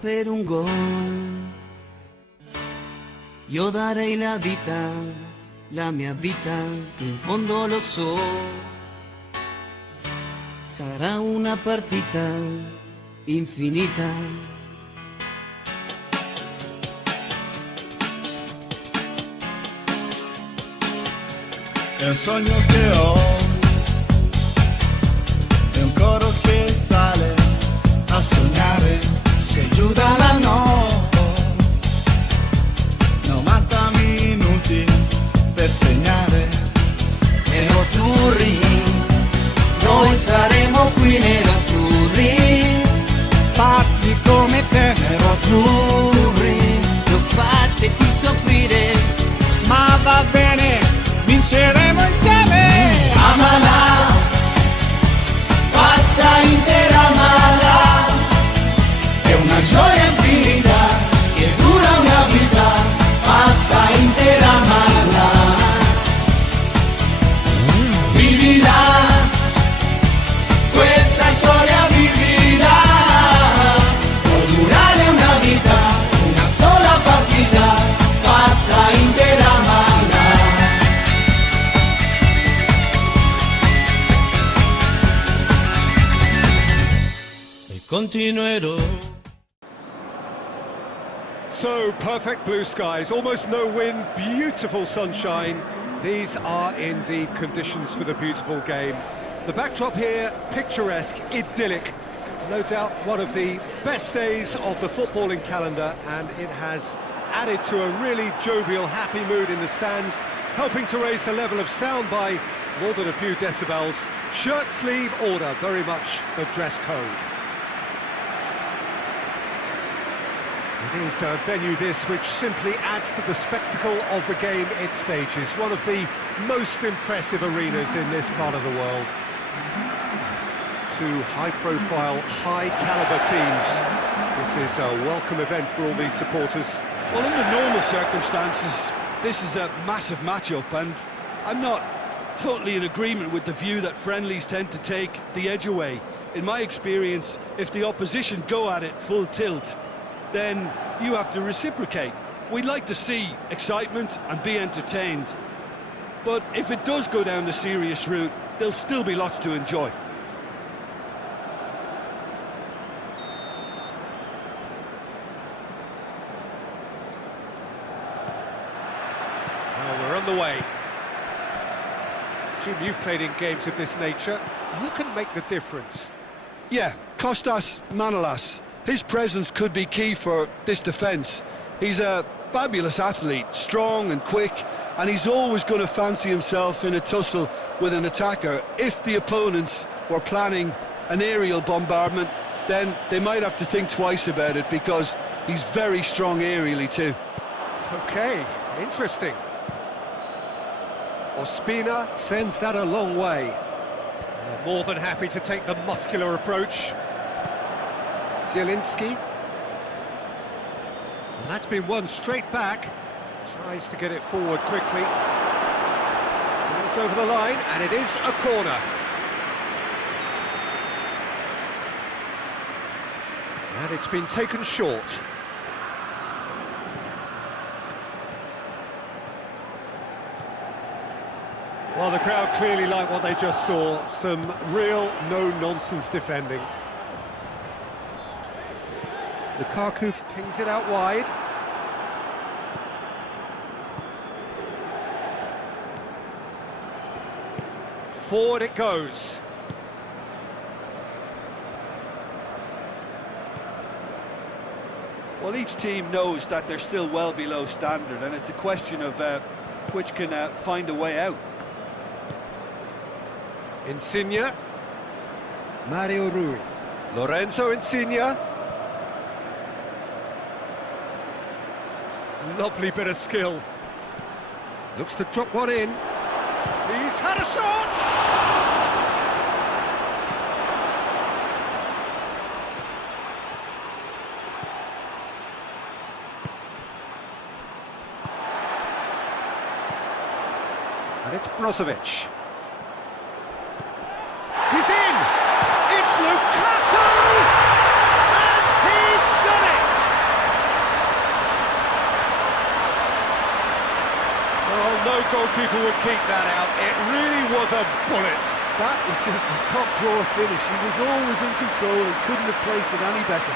per un gol. Io darei la mia vita, che in fondo lo so. Sarà una partita infinita. È un sogno che ho, è un coro che sale a sognare, se giù dalla notte, 90 minuti per segnare. Nerazzurri, noi saremo qui nerazzurri, Pazzi come te, nerazzurri, non fateci soffrire, ma va bene, vinceremo insieme. amala, pazza intera amala, è una gioia infinita che dura una vita, pazza intera amala, vivila, questa storia vivila, può durare una vita, una sola partita, pazza intera amala. Continuerò. So, perfect blue skies, almost no wind, beautiful sunshine. These are indeed conditions for the beautiful game. The backdrop here, picturesque, idyllic. No doubt one of the best days of the footballing calendar, and it has added to a really jovial, happy mood in the stands, helping to raise the level of sound by more than a few decibels. Shirt sleeve order, very much the dress code. It is a venue this which simply adds to the spectacle of the game it stages. One of the most impressive arenas in this part of the world. Two high-profile, high-caliber teams. This is a welcome event for all these supporters. Well, under normal circumstances, this is a massive matchup, and I'm not totally in agreement with the view that friendlies tend to take the edge away. In my experience, if the opposition go at it full tilt, then you have to reciprocate. We'd like to see excitement and be entertained, but if it does go down the serious route, there'll still be lots to enjoy. Well, we're on the way. Jim, you've played in games of this nature. Who can make the difference? Yeah, Kostas Manolas. His presence could be key for this defence. He's a fabulous athlete, strong and quick, and he's always going to fancy himself in a tussle with an attacker. If the opponents were planning an aerial bombardment, then they might have to think twice about it, because he's very strong aerially too. Okay, interesting. Ospina sends that a long way. More than happy to take the muscular approach. Zielinski. And that's been won straight back. Tries to get it forward quickly. It's over the line, and it is a corner. And it's been taken short. Well, the crowd clearly like what they just saw. Some real no-nonsense defending. Lukaku pings it out wide. Forward it goes. Well, each team knows that they're still well below standard, and it's a question of which can find a way out. Insigne. Mario Rui. Lorenzo Insigne. Lovely bit of skill. Looks to drop one in. He's had a shot! And it's Brozovic. He's in! It's Lukaku! And he's done it! people would keep that out. It really was a bullet. That is just the top drawer finish. He was always in control and couldn't have placed it any better.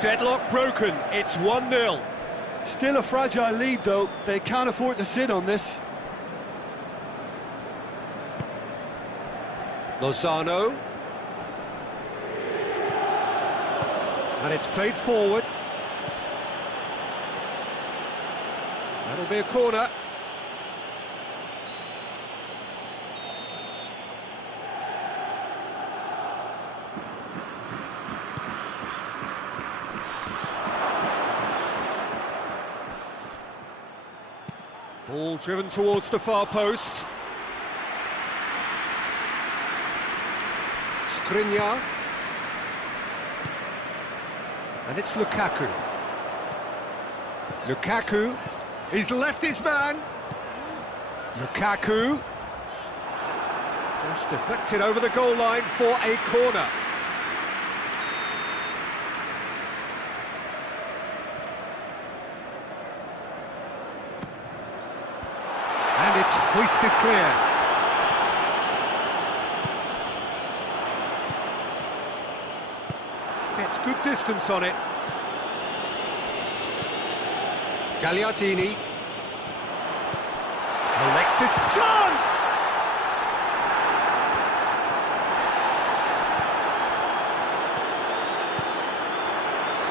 Deadlock broken, it's 1-0. Still a fragile lead though, they can't afford to sit on this. Lozano. And it's played forward. That'll be a corner. Ball driven towards the far post. Skriniar. And it's Lukaku. Lukaku. He's left his man. Lukaku. Cross deflected over the goal line for a corner. And it's hoisted clear. Gets good distance on it. Gagliardini. Alexis, chance!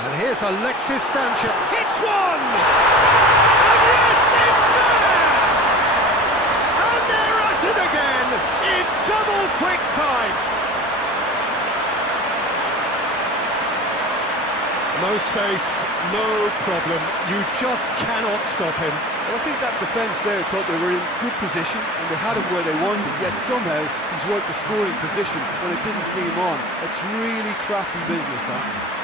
And here's Alexis Sanchez. It's one! And yes, it's there! And they're at it again in double quick time. No space, no problem. You just cannot stop him. Well, I think that defence there thought they were in good position and they had him where they wanted, yet somehow he's worked the scoring position when it didn't see him on. It's really crafty business, that.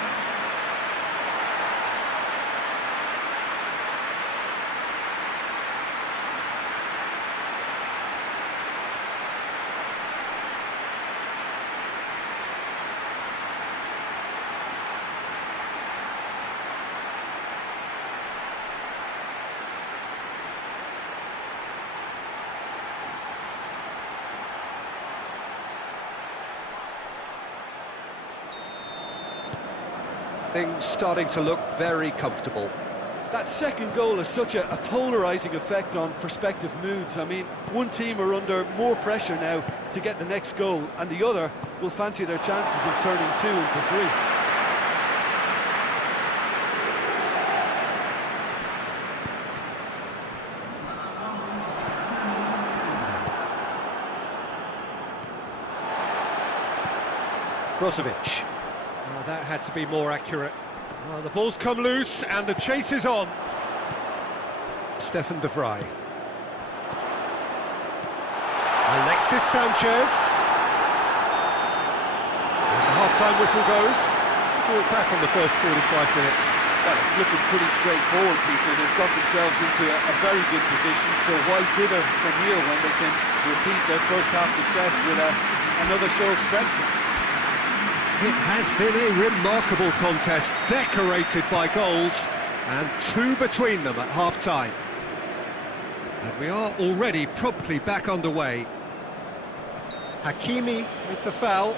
Things starting to look very comfortable. That second goal has such a polarising effect on prospective moods. I mean, one team are under more pressure now to get the next goal, and the other will fancy their chances of turning 2 into 3. Brozovic. Oh, that had to be more accurate. Well, the ball's come loose and the chase is on. Stefan de Vrij. Alexis Sanchez. And the half-time whistle goes. Ball back on the first 45 minutes. Well, it's looking pretty straightforward, Peter. They've got themselves into a very good position, so why dither from here when they can repeat their first-half success with another show of strength? It has been a remarkable contest, decorated by goals, and 2 between them at half-time. And we are already promptly back underway. Hakimi with the foul.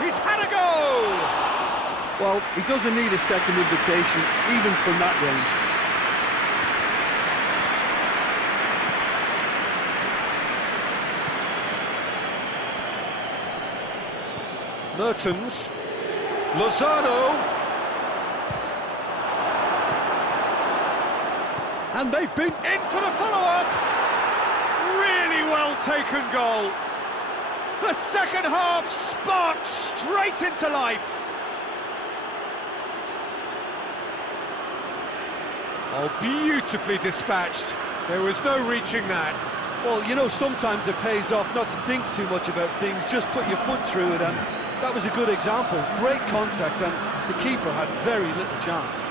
He's had a go! Well, he doesn't need a second invitation, even from that range. Mertens. Lozano. And they've been in for the follow-up. Really well taken goal. The second half sparked straight into life. Oh, beautifully dispatched. There was no reaching that. Well, you know, sometimes it pays off not to think too much about things, just put your foot through it, and that was a good example. Great contact, and the keeper had very little chance.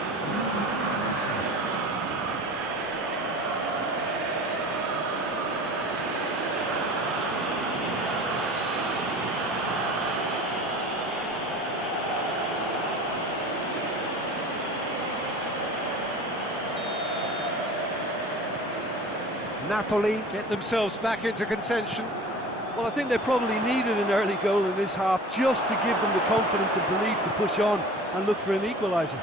Napoli get themselves back into contention. Well, I think they probably needed an early goal in this half just to give them the confidence and belief to push on and look for an equaliser.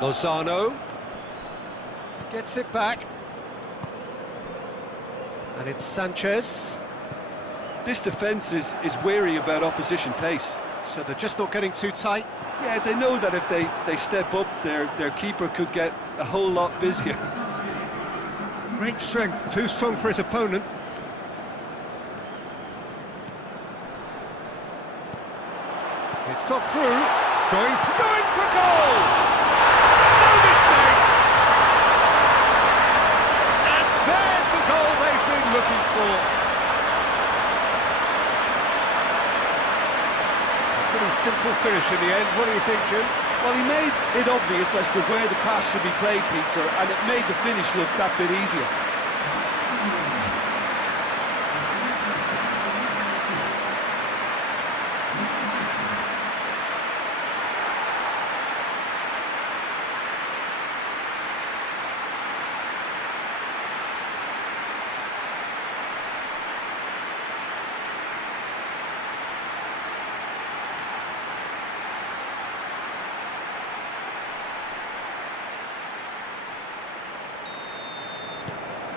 Lozano gets it back. And it's Sanchez. This defence is wary about opposition pace. So they're just not getting too tight. Yeah, they know that if they step up, their keeper could get a whole lot busier. Great strength, too strong for his opponent. It's got through, going for goal! No mistake! And there's the goal they've been looking for. Pretty simple finish in the end. What do you think, Jim? Well, he made it obvious as to where the pass should be played, Peter, and it made the finish look that bit easier.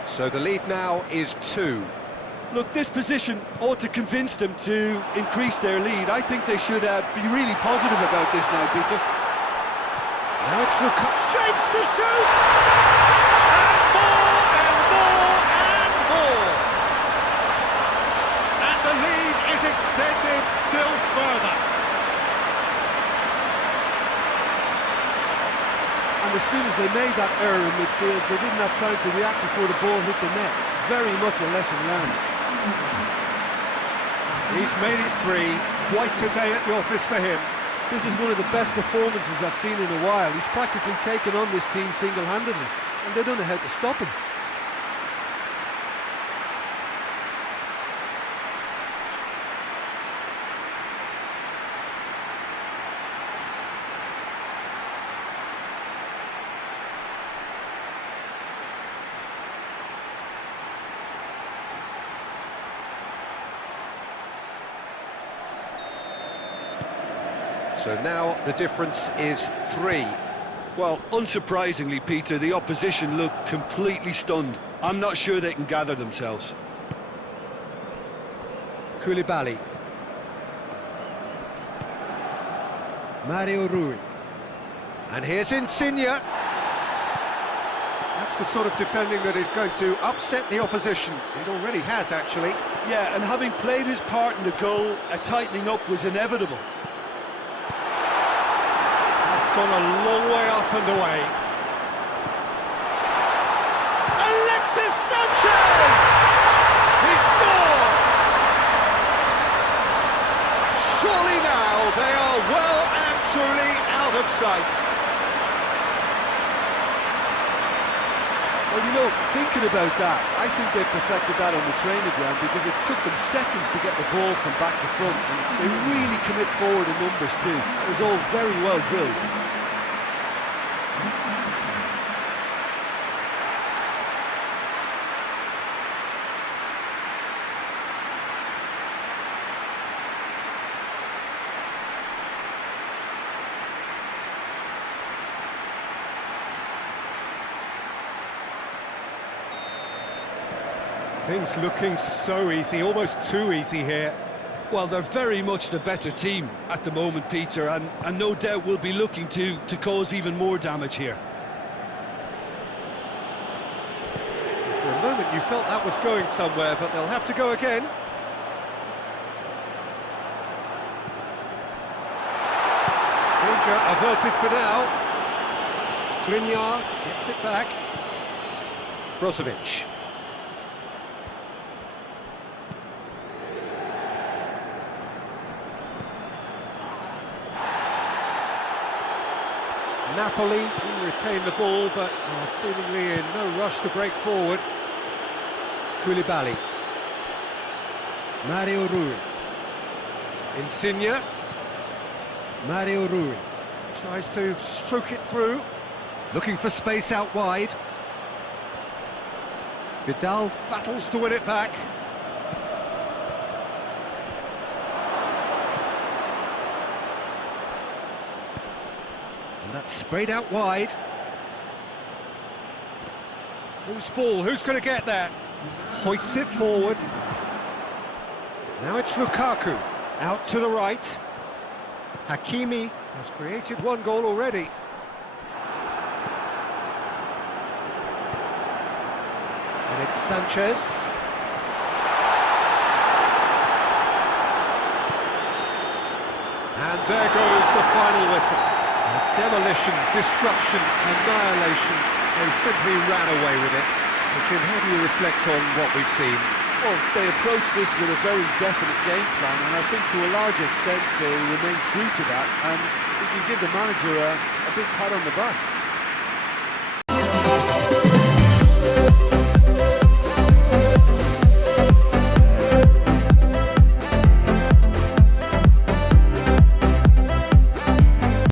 So the lead now is 2. Look, this position ought to convince them to increase their lead. I think they should be really positive about this now, Peter. Now it's Lukaku. Shapes to shoot! And more, and more, and more! And the lead is extended still further. And as soon as they made that error in midfield, they didn't have time to react before the ball hit the net. Very much a lesson learned. He's made it 3. Quite a day at the office for him. This is one of the best performances I've seen in a while. He's practically taken on this team single-handedly, and they don't know how to stop him. So now the difference is 3. Well, unsurprisingly, Peter, the opposition look completely stunned. I'm not sure they can gather themselves. Koulibaly. Mario Rui. And here's Insigne. That's the sort of defending that is going to upset the opposition. It already has, actually. Yeah, and having played his part in the goal, a tightening up was inevitable. Gone a long way up and away. Alexis Sanchez! He scored! Surely now they are well and truly out of sight. Well, you know, thinking about that, I think they perfected that on the training ground because it took them seconds to get the ball from back to front. And they really commit forward in numbers too. It was all very well drilled. Things looking so easy, almost too easy here. Well, they're very much the better team at the moment, Peter, and no doubt will be looking to cause even more damage here. For a moment you felt that was going somewhere, but they'll have to go again. Danger averted for now. Skriniar gets it back. Brozovic. Napoli do retain the ball, but are seemingly in no rush to break forward. Koulibaly. Mario Rui. Insigne. Mario Rui. Tries to stroke it through. Looking for space out wide. Vidal battles to win it back. And that's sprayed out wide. Loose ball, who's going to get that? Hoists it forward. Now it's Lukaku, out to the right. Hakimi has created one goal already. And it's Sanchez. And there goes the final whistle. Demolition, destruction, annihilation. They simply ran away with it. Jim, how do you reflect on what we've seen? Well, they approached this with a very definite game plan, and I think to a large extent they remain true to that, and we can give the manager a big pat on the back.